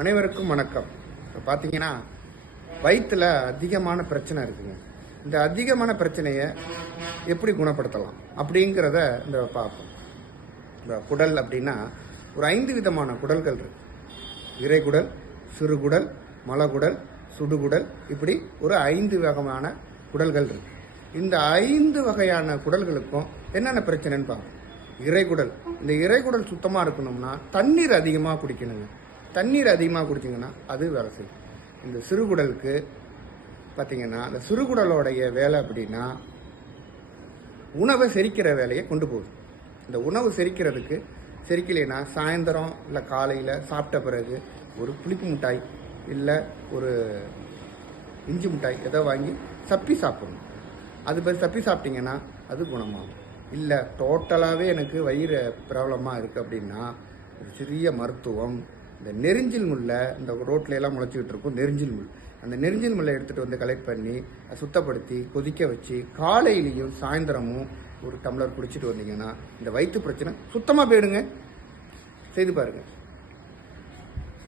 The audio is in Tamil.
அனைவருக்கும் வணக்கம். இப்போ பார்த்தீங்கன்னா வயிற்றில் அதிகமான பிரச்சனை இருக்குங்க. இந்த அதிகமான பிரச்சனையை எப்படி குணப்படுத்தலாம் அப்படிங்கிறத இந்த பார்ப்போம். இந்த குடல் அப்படின்னா ஒரு 5 விதமான குடல்கள் இருக்கு. இறைகுடல், சிறுகுடல், மலகுடல், சுடுகுடல், இப்படி ஒரு 5 வகையான குடல்கள் இருக்கு. இந்த 5 வகையான குடல்களுக்கும் என்னென்ன பிரச்சனைன்னு பார்ப்போம். இறைகுடல், இந்த இறைகுடல் சுத்தமாக இருக்கணும்னா தண்ணீர் அதிகமாக குடிக்கணுங்க. தண்ணீர் அதிகமாக குடிச்சிங்கன்னா அது வேலை செய்யும். இந்த சிறுகுடலுக்கு பார்த்தீங்கன்னா இந்த சிறுகுடலோடைய வேலை அப்படின்னா உணவை செரிக்கிற வேலையை கொண்டு போகுது. இந்த உணவு செரிக்கிறதுக்கு செரிக்கலைன்னா சாயந்தரம் இல்லை காலையில் சாப்பிட்ட பிறகு ஒரு புளிப்பு மிட்டாய் இல்லை ஒரு இஞ்சி மிட்டாய் எதோ வாங்கி சப்பி சாப்பிடணும். அது பேர் சப்பி சாப்பிட்டீங்கன்னா அது குணமாகும். இல்லை டோட்டலாகவே எனக்கு வயிறு ப்ராப்ளமாக இருக்குது அப்படின்னா சிறிய மருத்துவம், இந்த நெரிஞ்சில் முல்லை, இந்த ரோட்ல எல்லாம் முளைச்சிக்கிட்டு இருக்கும் நெரிஞ்சில் முள், அந்த நெரிஞ்சில் முல்லை எடுத்துகிட்டு வந்து கலெக்ட் பண்ணி சுத்தப்படுத்தி கொதிக்க வச்சு காலையிலையும் சாயந்தரமும் ஒரு டம்ளர் குடிச்சிட்டு வந்தீங்கன்னா இந்த வயிற்று பிரச்சனை சுத்தமாக போயிடுங்க. செய்து பாருங்கள்.